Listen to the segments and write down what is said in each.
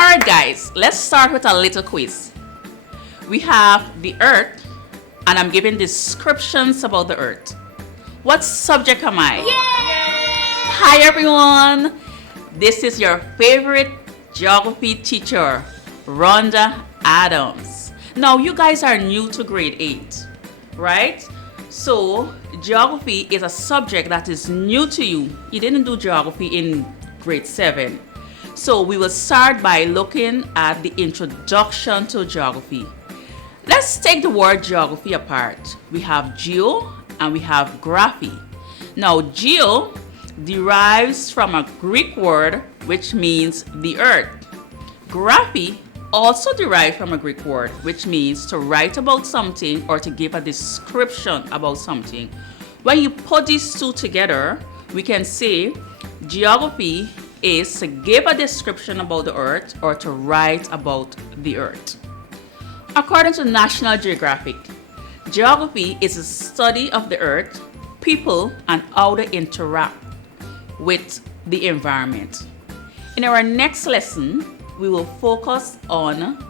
Alright guys, let's start with a little quiz. We have the earth and I'm giving descriptions about the earth. What subject am I? Yay! Hi everyone, this is your favorite geography teacher, Rhonda Adams. Now you guys are new to grade 8, right? So geography is a subject that is new to you. You didn't do geography in grade 7. So we will start by looking at the introduction to geography. Let's take the word geography apart. We have geo and we have graphy. Now geo derives from a Greek word which means the earth. Graphy also derived from a Greek word which means to write about something or to give a description about something. When you put these two together, we can say geography is to give a description about the earth or to write about the earth. According to National Geographic, geography is a study of the earth, people, and how they interact with the environment. In our next lesson, we will focus on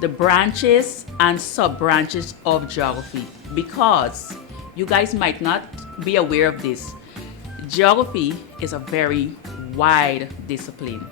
the branches and sub-branches of geography because you guys might not be aware of this. Geography is a very wide discipline.